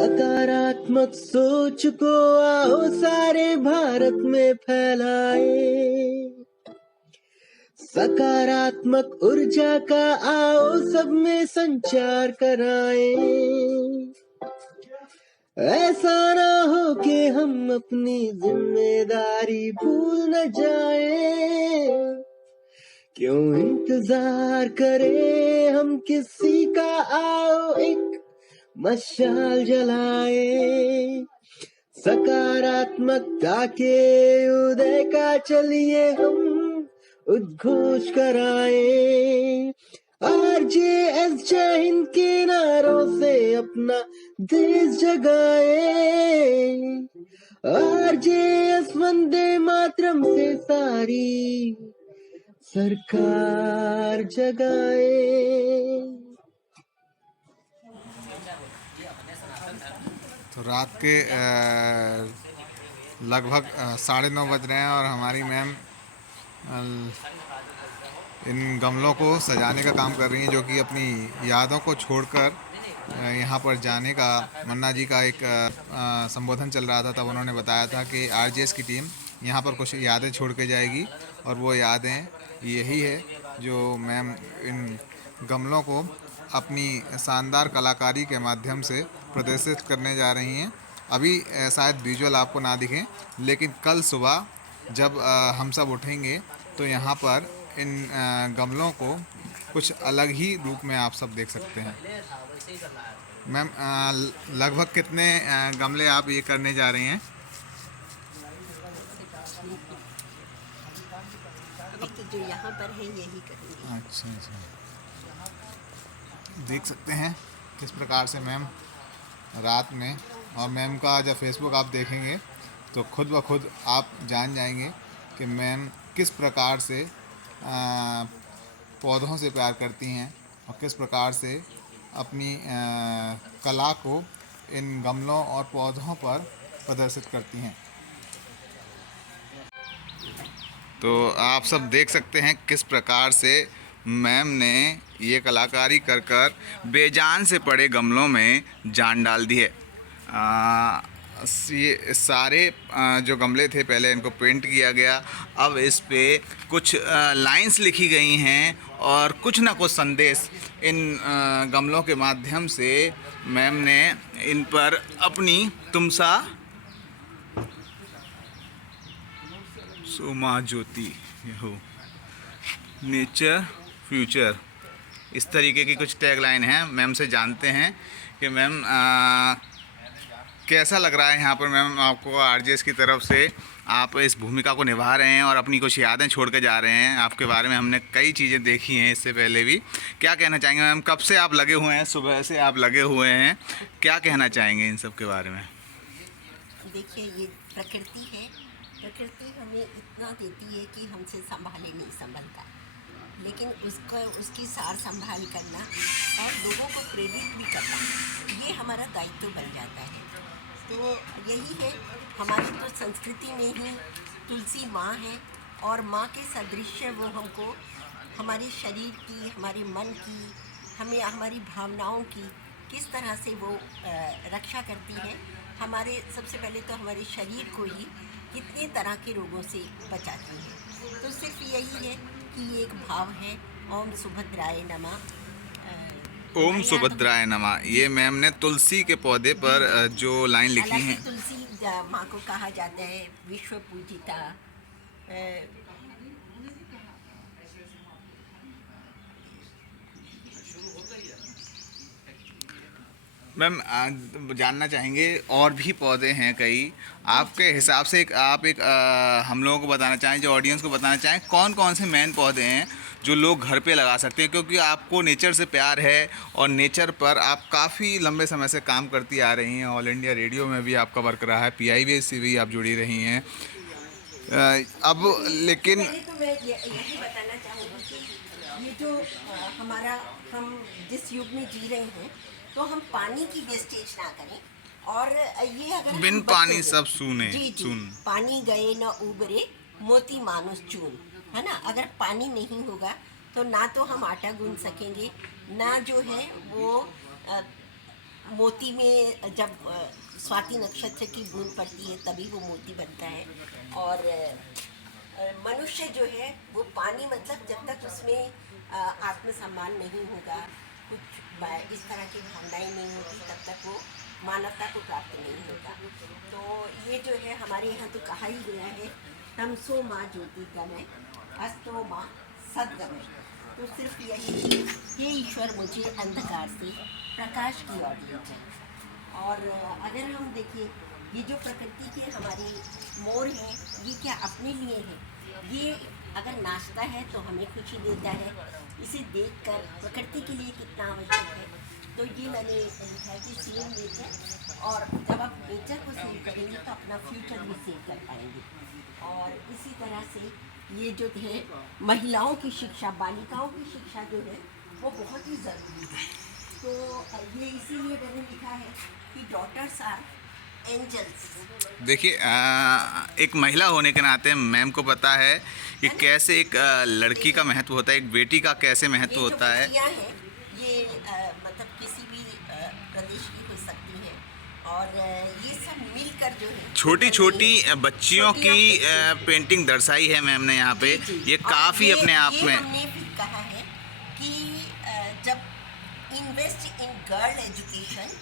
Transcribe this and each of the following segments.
सकारात्मक सोच को आओ सारे भारत में फैलाए। सकारात्मक ऊर्जा का आओ सब में संचार कराए। ऐसा ना हो कि हम अपनी जिम्मेदारी भूल न जाए। क्यों इंतजार करें हम किसी का, आओ एक मशाल जलाए। सकारात्मकता के उदय का चलिए हम उद्घोष कराए। RJS जय हिंद के नारों से अपना देश जगाए। RJS वंदे मातरम से सारी सरकार जगाए। तो रात के लगभग 9:30 बज रहे हैं और हमारी मैम इन गमलों को सजाने का काम कर रही हैं, जो कि अपनी यादों को छोड़कर यहाँ पर जाने का, मन्ना जी का एक संबोधन चल रहा था, तब उन्होंने बताया था कि RJS की टीम यहाँ पर कुछ यादें छोड़ के जाएगी और वो यादें यही है जो मैम इन गमलों को अपनी शानदार कलाकारी के माध्यम से प्रदर्शित करने जा रही हैं। अभी शायद विजुअल आपको ना दिखें, लेकिन कल सुबह जब हम सब उठेंगे तो यहाँ पर इन गमलों को कुछ अलग ही रूप में आप सब देख सकते हैं। मैम लगभग कितने गमले आप ये करने जा रही हैं? जो यहाँ पर है यही करेंगे। अच्छा, देख सकते हैं किस प्रकार से मैम रात में, और मैम का जब फेसबुक आप देखेंगे तो खुद ब खुद आप जान जाएंगे कि मैम किस प्रकार से पौधों से प्यार करती हैं और किस प्रकार से अपनी कला को इन गमलों और पौधों पर प्रदर्शित करती हैं। तो आप सब देख सकते हैं किस प्रकार से मैम ने ये कलाकारी कर कर बेजान से पड़े गमलों में जान डाल दी है। ये सारे जो गमले थे पहले इनको पेंट किया गया, अब इस पे कुछ लाइंस लिखी गई हैं और कुछ ना कुछ संदेश इन गमलों के माध्यम से मैम ने इन पर अपनी तुमसा सोमा ज्योति हो नेचर फ्यूचर, इस तरीके की कुछ टैगलाइन है। मैम से जानते हैं कि मैम कैसा लग रहा है यहाँ पर। मैम आपको RJS की तरफ से आप इस भूमिका को निभा रहे हैं और अपनी कुछ यादें छोड़ के जा रहे हैं। आपके बारे में हमने कई चीज़ें देखी हैं इससे पहले भी। क्या कहना चाहेंगे मैम? कब से आप लगे हुए हैं? सुबह से आप लगे हुए हैं, क्या कहना चाहेंगे इन सब के बारे में? देखिए, ये प्रकृति है। प्रकृति हमें इतना देती है कि हमसे संभाले नहीं संभलता, लेकिन उसकी सार संभाल करना और लोगों को प्रेरित भी करना, ये हमारा दायित्व बन जाता है। तो यही है, हमारी तो संस्कृति में ही तुलसी माँ है और माँ के सदृश वो हमको हमारे शरीर की, हमारे मन की, हमें हमारी भावनाओं की किस तरह से वो रक्षा करती है। हमारे सबसे पहले तो हमारे शरीर को ही कितने तरह के रोगों से बचाती है। तो सिर्फ यही है कि ये एक भाव है, ओम सुभद्राय नमः। ओम सुभद्राय नमः। ये मैम ने तुलसी के पौधे पर जो लाइन लिखी है, तुलसी माँ को कहा जाता है विश्व पूजिता। मैम जानना चाहेंगे और भी पौधे हैं कई, आपके हिसाब से आप एक हम लोगों को बताना चाहें, जो ऑडियंस को बताना चाहें, कौन कौन से मेन पौधे हैं जो लोग घर पे लगा सकते हैं? क्योंकि आपको नेचर से प्यार है और नेचर पर आप काफ़ी लंबे समय से काम करती आ रही हैं। ऑल इंडिया रेडियो में भी आपका वर्क रहा है, PIBS से भी आप जुड़ी रही हैं। अब लेकिन तो मैं यही बताना चाहूँगी कि ये जो हमारा, हम जिस युग में जी रहे हैं, तो हम पानी की वेस्टेज ना करें। और ये अगर बिन पानी सब सूने सुन, पानी गए न उबरे मोती मानुष चून, है ना। अगर पानी नहीं होगा तो ना तो हम आटा गूंद सकेंगे, ना जो है वो मोती में जब स्वाति नक्षत्र की बूंद पड़ती है तभी वो मोती बनता है। और मनुष्य जो है वो पानी मतलब जब तक उसमें आत्मसम्मान नहीं होगा, कुछ इस तरह की भावनाएं नहीं होगी, तब तक वो मानवता को प्राप्त नहीं होगा। तो ये जो है हमारे यहाँ तो कहा ही गया है, तमसो माँ ज्योतिर्गमय अस्तो माँ सद्गमय। तो सिर्फ यही, हे ईश्वर मुझे अंधकार से प्रकाश की ओर ले जाए। और अगर हम देखिए, ये जो प्रकृति के हमारे मोर हैं, ये क्या अपने लिए है? ये अगर नाचता है तो हमें खुशी देता है, इसे देखकर प्रकृति के लिए कितना आवश्यक है। तो ये मैंने लिखा है कि सेव नेचर, और जब आप नेचर को सेव करेंगे तो अपना फ्यूचर भी सेव कर पाएंगे। और इसी तरह से ये जो है महिलाओं की शिक्षा, बालिकाओं की शिक्षा जो है वो बहुत ही ज़रूरी है। तो ये इसीलिए मैंने लिखा है कि डॉटर्स आर एंजल्स। देखिए, एक महिला होने के नाते मैम को पता है कि कैसे एक लड़की का महत्व होता है, एक बेटी का कैसे महत्व होता है। ये मतलब किसी भी प्रदेश की हो सकती है, और ये सब मिलकर जो है छोटी छोटी बच्चियों की पेंटिंग दर्शाई है मैम ने यहाँ पे। ये काफ़ी अपने आप में हमने भी कहा है कि जब invest in girl education,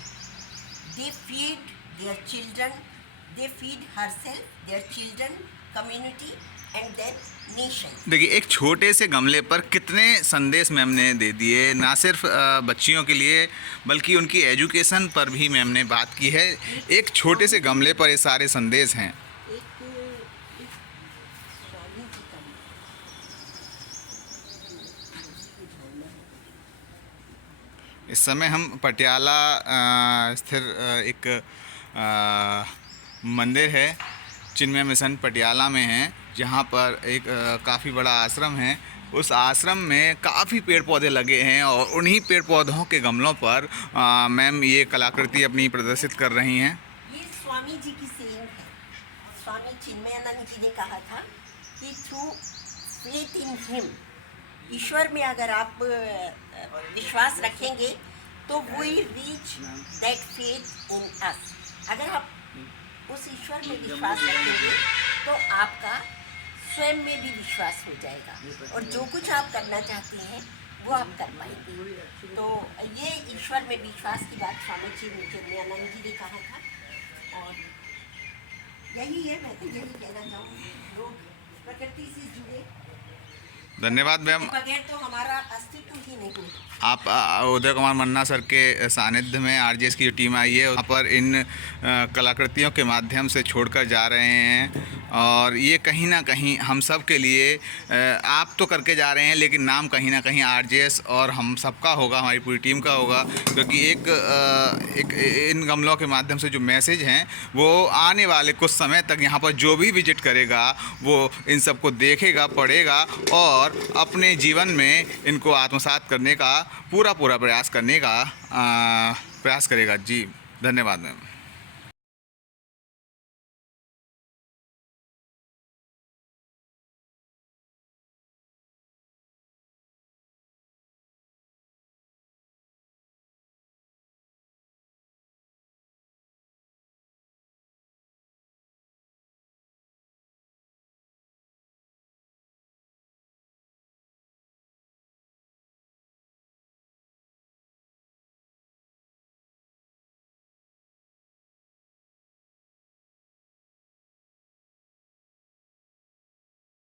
they feed their children, they feed herself, their children, community and their nation। देखिए, एक छोटे से गमले पर कितने संदेश मैम ने दे दिए, ना सिर्फ बच्चियों के लिए बल्कि उनकी एजुकेशन पर भी मैम ने बात की है। एक छोटे से गमले पर ये सारे संदेश हैं। इस समय हम पटियाला स्थित एक मंदिर है, चिन्मय मिशन पटियाला में है, जहाँ पर एक काफ़ी बड़ा आश्रम है। उस आश्रम में काफ़ी पेड़ पौधे लगे हैं और उन्हीं पेड़ पौधों के गमलों पर मैम ये कलाकृति अपनी प्रदर्शित कर रही हैं। ये स्वामी जी की सेम है। स्वामी चिन्मयानंद जी ने कहा था कि थ्रू फेथ इन हिम, ईश्वर में अगर आप विश्वास रखेंगे तो we reach that faith in us. अगर आप उस ईश्वर में विश्वास रखेंगे तो आपका स्वयं में भी विश्वास हो जाएगा, और जो कुछ आप करना चाहते हैं वो आप कर पाएंगे। तो ये ईश्वर में विश्वास की बात स्वामी चिन्मयानंद जी ने कहा था, और यही है। मैं तो यही कहना चाहूँगी, लोग प्रकृति से जुड़े। धन्यवाद मैम। बगैर तो हमारा अस्तित्व ही नहीं। आप उदय कुमार मन्ना सर के सानिध्य में आरजेएस की जो टीम आई है, वहाँ पर इन कलाकृतियों के माध्यम से छोड़कर जा रहे हैं। और ये कहीं ना कहीं हम सब के लिए, आप तो करके जा रहे हैं लेकिन नाम कहीं ना कहीं आरजेएस और हम सबका होगा, हमारी पूरी टीम का होगा। क्योंकि एक इन गमलों के माध्यम से जो मैसेज हैं वो आने वाले कुछ समय तक यहाँ पर जो भी विजिट करेगा वो इन सबको देखेगा, पढ़ेगा और अपने जीवन में इनको आत्मसात करने का पूरा प्रयास करने का प्रयास करेगा। जी धन्यवाद मैम।